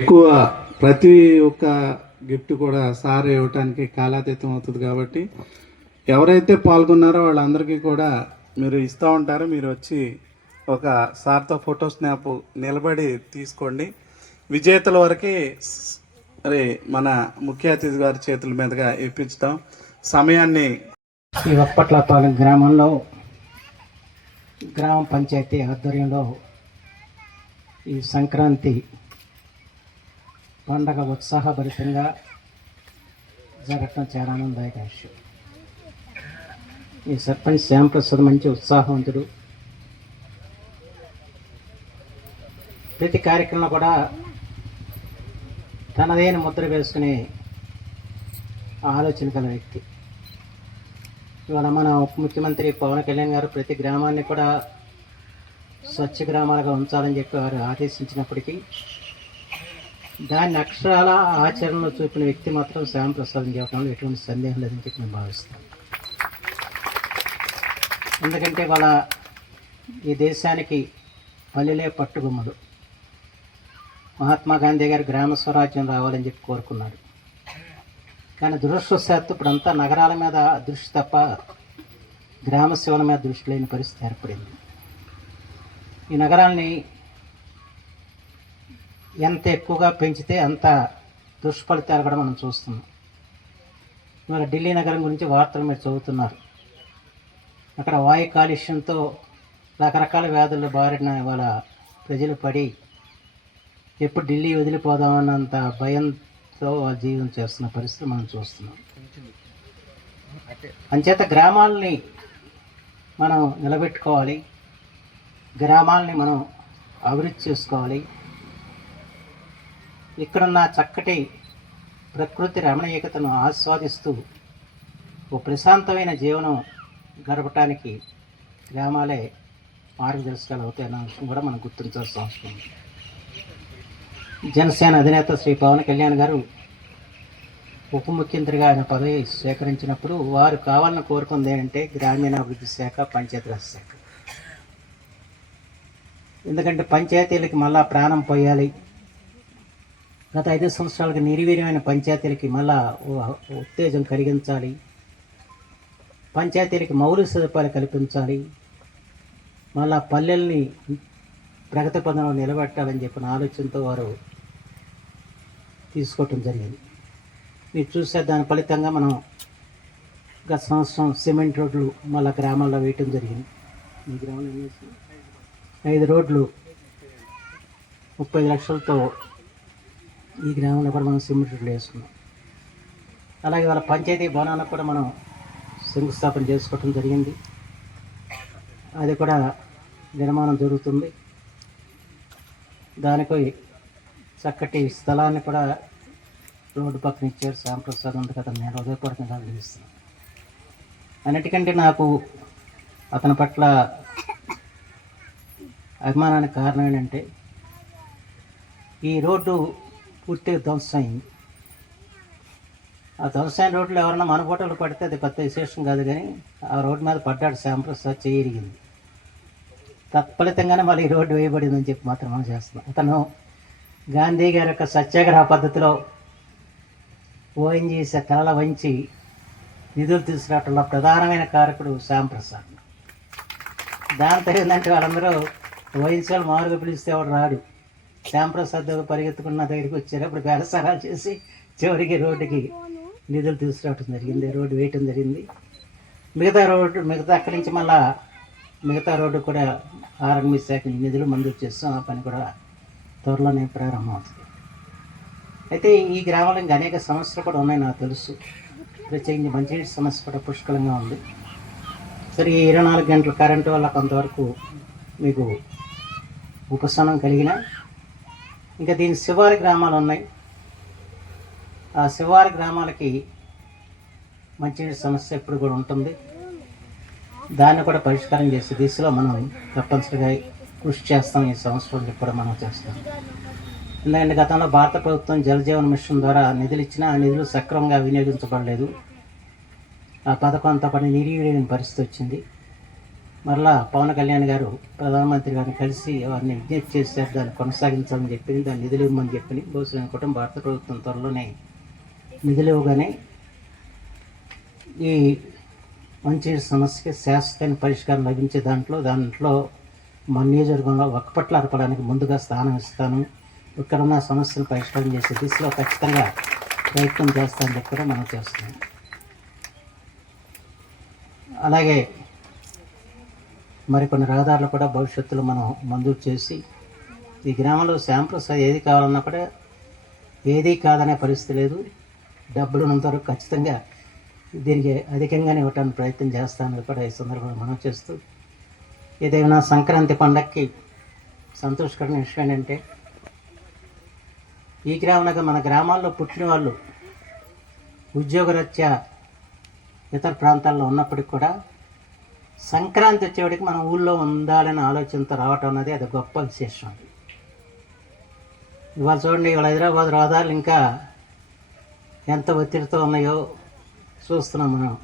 ఎక్కువ ప్రతి ఒక్క గిఫ్ట్ కూడా సార్ ఇవ్వటానికి కాలాతీతం అవుతుంది కాబట్టి ఎవరైతే పాల్గొన్నారో వాళ్ళందరికీ కూడా మీరు ఇస్తూ ఉంటారు. మీరు వచ్చి ఒక సార్తో ఫోటో స్నాప్ నిలబడి తీసుకోండి. విజేతల వరకు మరి మన ముఖ్య అతిథి గారి చేతుల మీదుగా ఇప్పించుతాం. సమయాన్ని ఈ ఒప్పట్లపాలెం గ్రామంలో గ్రామ పంచాయతీ ఆధ్వర్యంలో ఈ సంక్రాంతి పండగ ఉత్సాహభరితంగా జరగటం చాలా ఆనందదాయక విషయం. ఈ సర్పంచ్ శ్యాంప్రసాద్ మంచి ఉత్సాహవంతుడు. ప్రతి కార్యక్రమంలో కూడా తనదైన ముద్ర వేసుకునే ఆలోచన గల వ్యక్తి. ఇవాళ మన ఉప ముఖ్యమంత్రి పవన్ కళ్యాణ్ గారు ప్రతి గ్రామాన్ని కూడా స్వచ్ఛ గ్రామాలుగా ఉంచాలని చెప్పి వారు ఆదేశించినప్పటికీ దాన్ని అక్షరాల ఆచరణలో చూపిన వ్యక్తి మాత్రం శ్యామ్ ప్రసాద్ అని ఎటువంటి సందేహం లేదని చెప్పి నేను భావిస్తాను. ఎందుకంటే వాళ్ళ ఈ దేశానికి పల్లెలే పట్టుబొమ్మలు. మహాత్మా గాంధీ గారు గ్రామ స్వరాజ్యం రావాలని చెప్పి కోరుకున్నాడు కానీ దురదృష్టవశాత్తు ఇప్పుడంతా నగరాల మీద దృష్టి తప్ప గ్రామ సేవల మీద దృష్టి లేని పరిస్థితి ఏర్పడింది. ఈ నగరాల్ని ఎంత ఎక్కువగా పెంచితే అంత దుష్ఫలితాలు కూడా మనం చూస్తున్నాం. ఇవాళ ఢిల్లీ నగరం గురించి వార్తలు మీరు చదువుతున్నారు. అక్కడ వాయు కాలుష్యంతో రకరకాల వ్యాధులు బారిన ఇవాళ ప్రజలు పడి ఎప్పుడు ఢిల్లీ వదిలిపోదామన్నంత భయంతో జీవనం చేస్తున్న పరిస్థితి మనం చూస్తున్నాం. అంచేత గ్రామాలని మనం నిలబెట్టుకోవాలి. గ్రామాలని మనం అభివృద్ధి చేసుకోవాలి. ఇక్కడున్న చక్కటి ప్రకృతి రమణీయకతను ఆస్వాదిస్తూ ఓ ప్రశాంతమైన జీవనం గడపటానికి గ్రామాలే మార్గదర్శకాలు అవుతాయన్న విషయం కూడా మనం గుర్తించాల్సిన అవసరం జనసేన అధినేత శ్రీ పవన్ కళ్యాణ్ గారు ఉప ముఖ్యమంత్రిగా ఆయన పదవి స్వీకరించినప్పుడు వారు కావాలని కోరుకుంది ఏంటంటే గ్రామీణాభివృద్ధి శాఖ పంచాయతీరాజ్ శాఖ. ఎందుకంటే పంచాయతీలకి మళ్ళా ప్రాణం పోయాలి. గత ఐదు సంవత్సరాలకు నిర్వీర్యమైన పంచాయతీలకి మళ్ళా ఉత్తేజం కలిగించాలి. పంచాయతీలకి మౌలిక సదుపాయాలు కల్పించాలి. మళ్ళా పల్లెల్ని ప్రగతి పదంలో నిలబెట్టాలని చెప్పిన ఆలోచనతో వారు తీసుకోవటం జరిగింది. మీరు చూసే దాని ఫలితంగా మనం గత సంవత్సరం సిమెంట్ రోడ్లు మళ్ళా గ్రామాల్లో వేయటం జరిగింది. ఈ గ్రామంలో ఐదు రోడ్లు ముప్పై లక్షలతో ఈ గ్రామంలో కూడా మనం సిమెంట్ వేసుకున్నాం అలాగే వాళ్ళ పంచాయతీ భవనాలకు కూడా మనం శంకుస్థాపన చేసుకోవటం జరిగింది. అది కూడా నిర్మాణం జరుగుతుంది. దానికి చక్కటి స్థలాన్ని కూడా రోడ్డు పక్కన ఇచ్చారు. శ్యాంప్రసాద్ ఉంది కదా నేను హృదయపూర్వకంగా అభినందిస్తున్నాను. అన్నిటికంటే నాకు అతని పట్ల అభిమానానికి కారణం ఏంటంటే ఈ రోడ్డు పూర్తిగా ధ్వంసం. ఆ ధ్వంసమైన రోడ్లో ఎవరన్నా మన ఫోటోలు పడితే అది పెద్ద విశేషం కాదు కానీ ఆ రోడ్డు మీద పడ్డాడు శ్యాంప్రసాద్ చేయరిగింది తత్ఫలితంగానే మళ్ళీ ఈ రోడ్డు వేయబడిందని చెప్పి మాత్రం మనం చేస్తున్నాం. అతను గాంధీ గారి యొక్క సత్యాగ్రహ పద్ధతిలో ఓఎన్జీసీ తల వంచి నిధులు తీసుకురావడంలో ప్రధానమైన కారకుడు శ్యాంప్రసాద్ దాంతో ఏంటంటే వాళ్ళందరూ ఓఎన్సీ వాళ్ళు మామూలుగా పిలిస్తే వాడు రాడు. శ్యాంప్రసాద్ పరిగెత్తుకున్న దగ్గరికి వచ్చేటప్పుడు బేరసారాలు చేసి చివరికి రోడ్డుకి నిధులు తీసుకురావడం జరిగింది. రోడ్డు వేయటం జరిగింది. మిగతా రోడ్డు మిగతా అక్కడి నుంచి మళ్ళా మిగతా రోడ్డు కూడా ఆర్ఎంబీ శాఖ నిధులు మంజూరు చేస్తాం. ఆ పని కూడా త్వరలోనే ప్రారంభమవుతుంది. అయితే ఈ గ్రామంలో ఇంకా అనేక సమస్యలు కూడా ఉన్నాయి నాకు తెలుసు. ప్రత్యేకించి మంచినీటి సమస్య కూడా పుష్కలంగా ఉంది. సరే ఈ ఇరవై నాలుగు గంటల కరెంటు వల్ల కొంతవరకు మీకు ఉపశమనం కలిగిన ఇంకా దీని శివారి గ్రామాలు ఉన్నాయి. ఆ శివారి గ్రామాలకి మంచినీటి సమస్య ఎప్పుడు కూడా ఉంటుంది. దాన్ని కూడా పరిష్కారం చేసే దిశలో మనం తప్పనిసరిగా కృషి చేస్తాం. ఈ సంవత్సరం కూడా మనం చేస్తాం. ఎందుకంటే గతంలో భారత ప్రభుత్వం జలజీవన్ మిషన్ ద్వారా నిధులు ఇచ్చినా ఆ నిధులు సక్రమంగా వినియోగించబడలేదు. ఆ పథకం అంతా పని నిరీడని పరిస్థితి వచ్చింది. మరలా పవన్ కళ్యాణ్ గారు ప్రధానమంత్రి గారిని కలిసి వారిని విజ్ఞప్తి చేశారు దాన్ని కొనసాగించాలని చెప్పి దాన్ని నిధులు ఇవ్వమని చెప్పి బహుశా అనుకోవటం భారత ప్రభుత్వం త్వరలోనే నిధులు ఇవ్వగానే ఈ మంచి సమస్యకి శాశ్వతమైన పరిష్కారం లభించే దాంట్లో దాంట్లో మన నియోజకవర్గంలో ఒక పట్ల అరపడానికి ముందుగా స్థానం ఇస్తాను. ఇక్కడ ఉన్న సమస్యను పరిష్కారం చేసే దిశలో ఖచ్చితంగా ప్రయత్నం చేస్తానని చెప్పి కూడా మనం చేస్తున్నాం. అలాగే మరికొన్ని రహదారులు కూడా భవిష్యత్తులో మనం మంజూరు చేసి ఈ గ్రామంలో శాంపుల్స్ ఏది కావాలన్నా కూడా ఏది కాదనే పరిస్థితి లేదు. డబ్బులు ఉన్నంత వరకు ఖచ్చితంగా దీనికి అధికంగానే ఇవ్వటానికి ప్రయత్నం చేస్తానని కూడా ఈ సందర్భంగా మనం చేస్తూ ఏదైనా సంక్రాంతి పండగకి సంతోషకరమైన విషయం ఏంటంటే ఈ గ్రామంలో మన గ్రామాల్లో పుట్టిన వాళ్ళు ఉద్యోగరీత్యా ఇతర ప్రాంతాల్లో ఉన్నప్పటికి కూడా సంక్రాంతి వచ్చేవాడికి మనం ఊళ్ళో ఉండాలనే ఆలోచనతో రావటం అన్నది అది గొప్ప విశేషం. ఇవాళ చూడండి ఇవాళ హైదరాబాద్ రహదారులు ఇంకా ఎంత ఒత్తిడితో ఉన్నాయో చూస్తున్నాం మనం.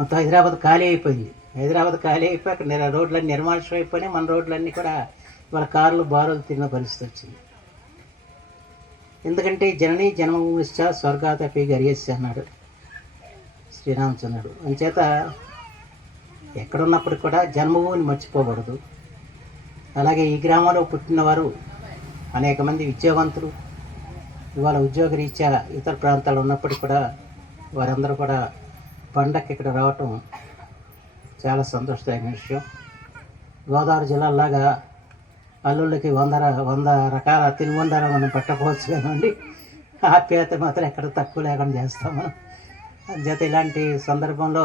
మొత్తం హైదరాబాద్ ఖాళీ అయిపోయింది. హైదరాబాద్ ఖాళీ అయిపోయి అక్కడ రోడ్లన్నీ నిర్మానుషం అయిపోయినాయి. మన రోడ్లన్నీ కూడా ఇవాళ కార్లు బారులు తిన్న పరిస్థితి వచ్చింది. ఎందుకంటే జనని జన్మభూమిశ్చ స్వర్గాతపి గరియేసి అన్నాడు శ్రీరామచంద్రుడు. అంచేత ఎక్కడున్నప్పటికి కూడా జన్మభూమిని మర్చిపోకూడదు. అలాగే ఈ గ్రామంలో పుట్టినవారు అనేక మంది విద్యావంతులు. ఇవాళ ఉద్యోగరీత్యా ఇతర ప్రాంతాలు ఉన్నప్పటికీ కూడా వారందరూ కూడా పండక్కి ఇక్కడ రావటం చాలా సంతోషదాయక విషయం. గోదావరి జిల్లాలాగా అల్లుళ్ళకి వంద వంద రకాల తినుబండారం మనం పెట్టకపోవచ్చు కానివ్వండి ఆప్యాయత మాత్రం ఎక్కడ తక్కువ లేకుండా చేస్తాం మనం. అంచేత ఇలాంటి సందర్భంలో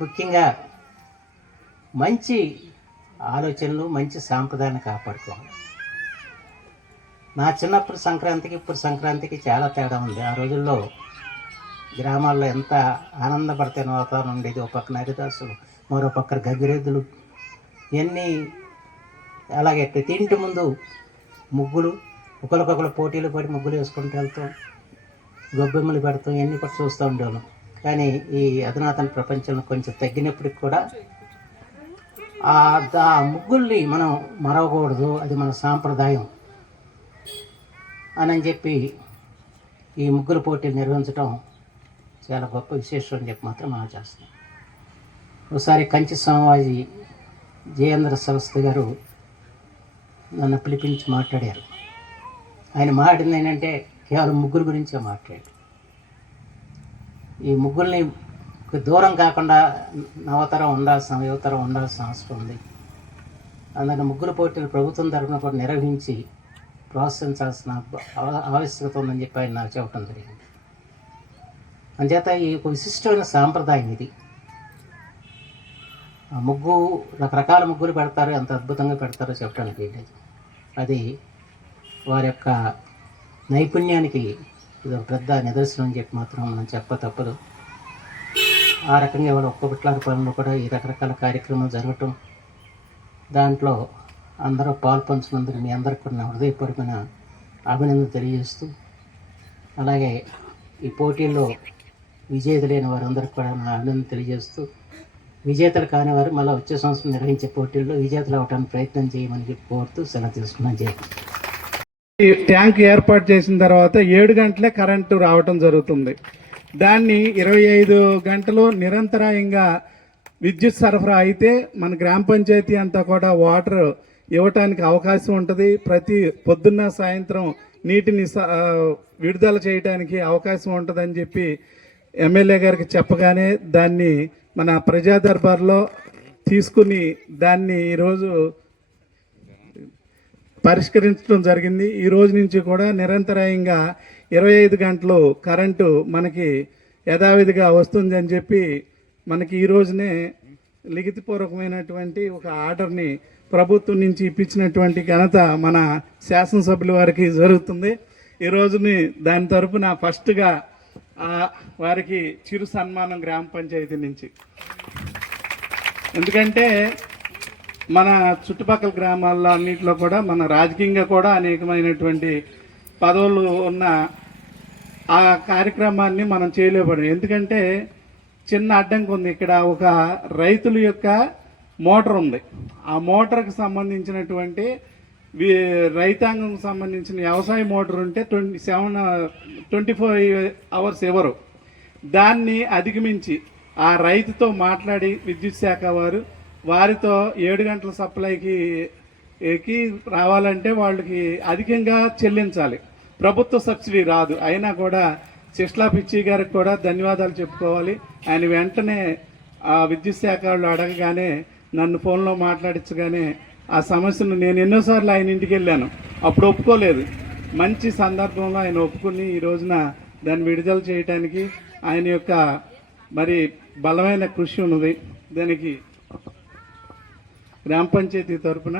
ముఖ్యంగా మంచి ఆలోచనలు మంచి సాంప్రదాయాన్ని కాపాడుకోవాలి. నా చిన్నప్పుడు సంక్రాంతికి ఇప్పుడు సంక్రాంతికి చాలా తేడా ఉంది. ఆ రోజుల్లో గ్రామాల్లో ఎంత ఆనందపడితేనే వాతావరణం ఉండేది. ఒక పక్కన హరిదాసులు మరో పక్కన గంగిరెద్దులు ఇవన్నీ అలాగే ప్రతి ఇంటి ముందు ముగ్గులు ఒకరికొకరు పోటీలు పడి ముగ్గులు వేసుకుంటూ వెళ్తాం గొబ్బెమ్మలు పెడతాం ఇవన్నీ కూడా చూస్తూ ఉండేవాళ్ళం. కానీ ఈ అధునాతన ప్రపంచంలో కొంచెం తగ్గినప్పటికి కూడా ఆ ముగ్గుల్ని మనం మరవకూడదు అది మన సాంప్రదాయం అని చెప్పి ఈ ముగ్గుల పోటీలు నిర్వహించడం చాలా గొప్ప విశేషం అని చెప్పి మాత్రం మనం చేస్తున్నాం. ఒకసారి కంచి స్వామివాజీ జయేంద్ర సరస్వతి గారు నన్ను పిలిపించి మాట్లాడారు. ఆయన మాట్లాడింది ఏంటంటే కేవలం ముగ్గురు గురించే మాట్లాడారు. ఈ ముగ్గుల్ని దూరం కాకుండా నవతరం ఉండాల్సిన యువతరం ఉండాల్సిన అవసరం ఉంది. అందుకని ముగ్గుల పోటీలు ప్రభుత్వం తరఫున కూడా నిర్వహించి ప్రోత్సహించాల్సిన ఆవశ్యకత ఉందని చెప్పి ఆయన నాకు చెప్పడం జరిగింది. అంచేత ఈ ఒక విశిష్టమైన సాంప్రదాయం ఇది. ఆ ముగ్గు రకరకాల ముగ్గులు పెడతారు ఎంత అద్భుతంగా పెడతారో చెప్పడానికి లేదు అది వారి యొక్క నైపుణ్యానికి ఇది ఒక పెద్ద నిదర్శనం అని చెప్పి మాత్రం మనం చెప్ప తప్పదు. ఆ రకంగా ఇవాళ ఒక్కొక్కట్లాంటి పనులు కూడా ఈ రకరకాల కార్యక్రమాలు జరగటం దాంట్లో అందరూ పాల్పంచినందుకు మీ అందరికి కూడా నా హృదయపూర్వకమైన అభినందన తెలియజేస్తూ అలాగే ఈ పోటీల్లో విజేతలైన వారందరికీ కూడా నా అభినందన తెలియజేస్తూ విజేతలు కాని వారు మళ్ళీ వచ్చే సంవత్సరం నిర్వహించే పోటీల్లో విజేతలు అవడానికి ప్రయత్నం చేయమని చెప్పి కోరుతూ సెలవు తీసుకున్నాను. జై ఈ ట్యాంక్ ఏర్పాటు చేసిన తర్వాత ఏడు గంటలే కరెంటు రావటం జరుగుతుంది. దాన్ని ఇరవై ఐదు గంటలు నిరంతరాయంగా విద్యుత్ సరఫరా అయితే మన గ్రామ పంచాయతీ అంతా కూడా వాటర్ ఇవ్వటానికి అవకాశం ఉంటుంది. ప్రతి పొద్దున్న సాయంత్రం నీటిని స- విడుదల చేయడానికి అవకాశం ఉంటుందని చెప్పి ఎమ్మెల్యే గారికి చెప్పగానే దాన్ని మన ప్రజా దర్బార్లో తీసుకుని దాన్ని ఈరోజు పరిష్కరించడం జరిగింది. ఈ రోజు నుంచి కూడా నిరంతరాయంగా ఇరవై ఐదు గంటలు కరెంటు మనకి యథావిధిగా వస్తుంది అని చెప్పి మనకి ఈ రోజునే లిఖితపూర్వకమైనటువంటి ఒక ఆర్డర్ని ప్రభుత్వం నుంచి ఇప్పించినటువంటి ఘనత మన శాసనసభ్యుల వారికి జరుగుతుంది. ఈ రోజుని దాని తరపున ఫస్ట్గా వారికి చిరు సన్మానం గ్రామ పంచాయతీ నుంచి. ఎందుకంటే మన చుట్టుపక్కల గ్రామాల్లో అన్నింటిలో కూడా మన రాజకీయంగా కూడా అనేకమైనటువంటి పదవులు ఉన్న ఆ కార్యక్రమాన్ని మనం చేయలేకపోయాం. ఎందుకంటే చిన్న అడ్డంకి ఉంది. ఇక్కడ ఒక రైతుల యొక్క మోటార్ ఉంది. ఆ మోటార్కి సంబంధించినటువంటి వి- రైతాంగం సంబంధించిన వ్యవసాయ మోటార్ ఉంటే twenty seven twenty four hours ఇవ్వరు. దాన్ని అధిగమించి ఆ రైతుతో మాట్లాడి విద్యుత్ శాఖ వారు వారితో ఏడు గంటల సప్లైకి ఎక్కి రావాలంటే వాళ్ళకి అధికంగా చెల్లించాలి. ప్రభుత్వ సబ్సిడీ రాదు. అయినా కూడా శిష్లా పిచ్చి గారికి కూడా ధన్యవాదాలు చెప్పుకోవాలి. ఆయన వెంటనే ఆ విద్యుత్ శాఖ వాళ్ళు అడగగానే నన్ను ఫోన్లో మాట్లాడించగానే ఆ సమస్యను నేను ఎన్నోసార్లు ఆయన ఇంటికి వెళ్ళాను. అప్పుడు ఒప్పుకోలేదు. మంచి సందర్భంలో ఆయన ఒప్పుకుని ఈ రోజున దాన్ని విడుదల చేయడానికి ఆయన యొక్క మరి బలమైన కృషి ఉన్నది. దానికి గ్రామ పంచాయతీ తరఫున